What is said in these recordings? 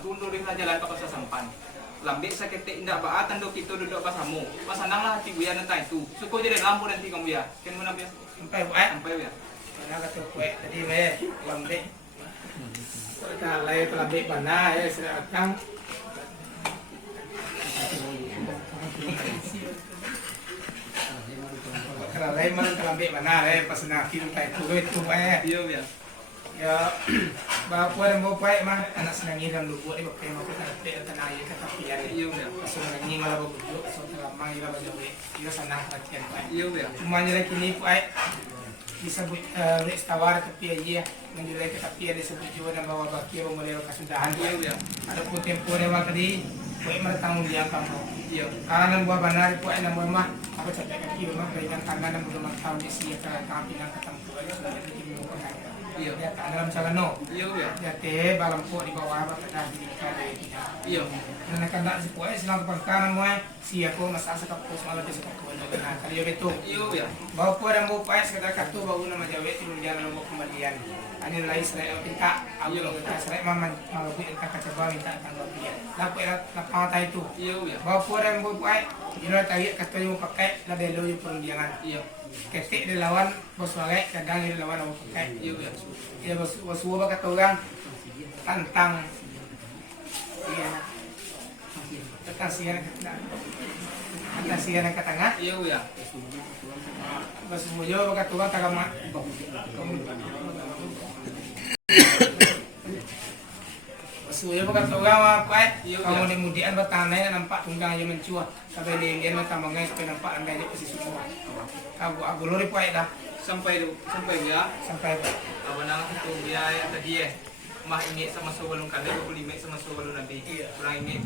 tundur di jalan kapal sasampan. Lambik sakit indah baatan do kita duduk pasamu. Masananglah hati buya nanti itu. Suko jadi lampu nanti kamu ya. Kan mana ya? Sampai buat. Sampai ya. Karena kata kue tadi we lambik. Kalau itu lambik mana ya sudah datang. Kalau lain mana lambik mana ya pas nak film kayak itu we. Iya ya. Ya, bapak dan bapak mah anak senang hidup dulu buat bapak mau kita tanah ya kata pian. Iya ya. Senang ini malah bagus, so lama ila bajawe. Ila sana latihan pak. Iya ya. Cuma jadi kini pak disebut tawar tapi aja menjual ke tapi ada disebut juga dan bawa baki yang mulai kesudahan. Iya ya. Ada pun tempo lewat tadi, pak mana tanggung jawab kamu. Iya. Karena buat benar pak yang mah apa cerita kaki mah berikan tangan dan belum tahu di sini cara kami yang ketemu lagi sudah jadi mau Iya. Ya, dalam cara no. Iya ya. Ya teh balam po di bawah apa dah di kade. Iya. Karena kan tak sepoe silang pangkaran mo si ako masa sa kapos malah di sa kapos na kaliyo beto. Iya ya. Bawa po dan bawa pa sa katu bawa na majawe ti jalan mo kembalian. Ani lai Israel pinta ayo kita Israel maman malabu kita kacaba minta tanggal dia. Lapo era napatay itu. Iya ya. Bawa po dan bawa pa ino tayo katu yung pakai la delo yung perundiangan. Iya. Ketik dilawan bos wae kadang dilawan aku pakai. Iya ya. Ya bos suwa kata orang tantang siya tentang siya ng katanga. Iya ya. Bos suwa kata orang tagama. Bos suwa kata orang apa? Kamu kemudian bertanai nampak tunggang yang mencua. Sampai dia tamangnya sampai nampak andanya posisi semua. Aku lori poe dah. Sampai ya. Sampai Abanang itu biaya tadi ya. Mah ini sama sobalung kali, 25 sama sobalung nanti. Kurang ini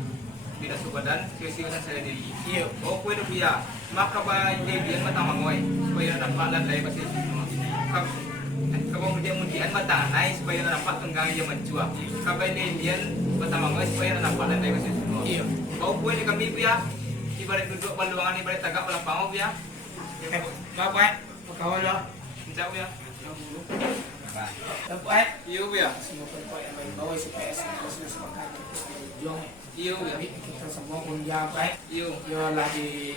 beda subadan, kesiusan saya diri. iya. Oh, kue itu biaya. Maka ba ini biar mata mangoy, supaya nampak landai pasti. Kemudian mata naik supaya nampak tenggang yang mencuat. Kapai ini dia mata mangoy supaya nampak landai pasti. Iya. Oh, kue ini kami biaya. Ibarat duduk baluangan ibarat tagak malah pangau biaya. Bapak, kawan lo. Jauh ya. Bapak, Iya ya. semua perempuan yang main bawah SPS sudah sepakat jong. Iya ya. Kita semua unjang baik. Iya. Yo lagi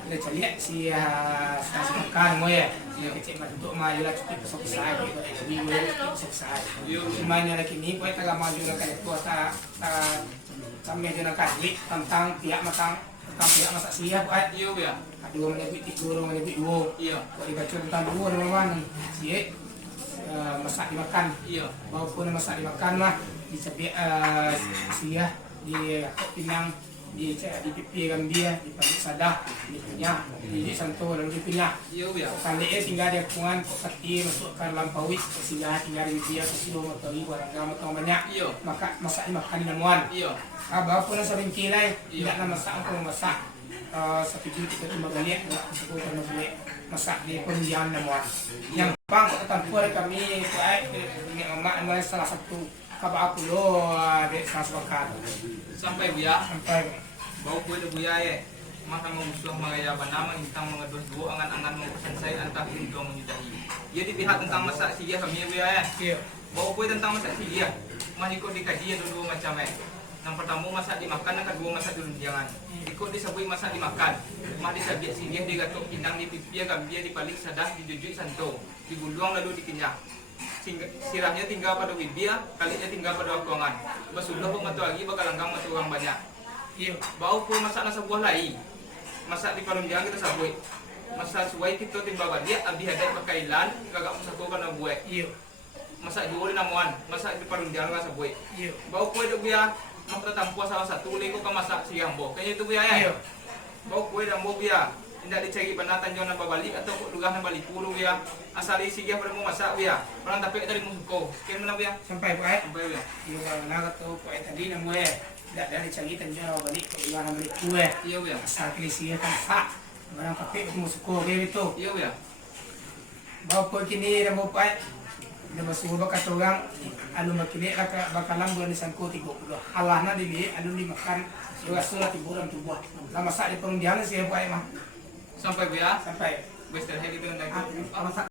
ada celiak si sepakat mo ya. Yang kecil maju mah yo lah cukup besar besar. Jadi yo besar besar. Iya. Semuanya lagi ni, baik tagak maju lah kayak kuasa sampai jenang kali tentang pihak matang tentang pihak masak siap baik. Iya ya. Dua menyebut tiga, dua menyebut dua. Iya. Kalau dibaca tentang dua teman-teman, siap masak dimakan. Iya. Maupun masak dimakan mah disebut siap di pinang, di pipi gambia, di pabrik sadah, di punya, di santo lalu di punya. Iya ya. Kali tinggal di akungan kok kaki masukkan lampaui, sehingga tinggal di dia kesilu motori barang gamot banyak. Iya. Maka masak dimakan namuan. Iya. Apapun yang sering kilai, tidak nak masak untuk masak. Satu juta kita cuma balik sepuluh tahun balik masak di pendiam namuan. Yang bang tampur kami ini emak adalah salah satu kabar aku lo di salah sepakat Sampai biya. sampai Bau kue itu buya ya. Maka mengusuh mengayaban nama tentang mengedos dua angan-angan mengurusan saya antah ini dua menyudahi. Dia di pihak tentang masak si dia kami buya ya. iya Bau kue tentang masak si dia. Mah ikut dikaji ya dua macam ya. Yang pertama masak dimakan, yang kedua masak dulu jangan. Ikut disebut masak dimakan. Mah disebut si dia digatuk pindang di pipi gambia di balik sadah dijujui santo. Digulung lalu dikenyah. Sirahnya tinggal pada bibia, kalinya tinggal pada akungan. Basulah pun matu lagi bakal langgang matu orang banyak. iya Bau pun masak nasi buah lain. Masak di parunjang kita sabui. Masak suai kita timba badia abi hadai pakailan gagak masaku kana buat. iya Masak jual di namuan, masak di parunjang ka sabui. iya Bau kue itu biya mau tertampu salah satu lego ka masak si gambo. Kayaknya itu biya ya. iya Bau kue dan bau biya. Tidak dicari penatan jangan balik atau lugah na balik puluh biya. Asal isi dia pada mau masak biya. Orang tapi dari musuhku. Kira mana biya? sampai baik Sampai biya. iya kalau nak tu poin tadi namu tidak dari cari tanjau balik ke iwan balik kue Iya biya. asal kilisia kan sak barang tapi musuhku kayak itu. Iya biya. Bapak kini dah bapak dah masuk bakat orang alu makini bakalan bulan disangku 30 halahna dili alu dimakan juga surat hiburan tubuh lah masak di perundian siapa emang Sampai biya. sampai Western head itu nanti. masak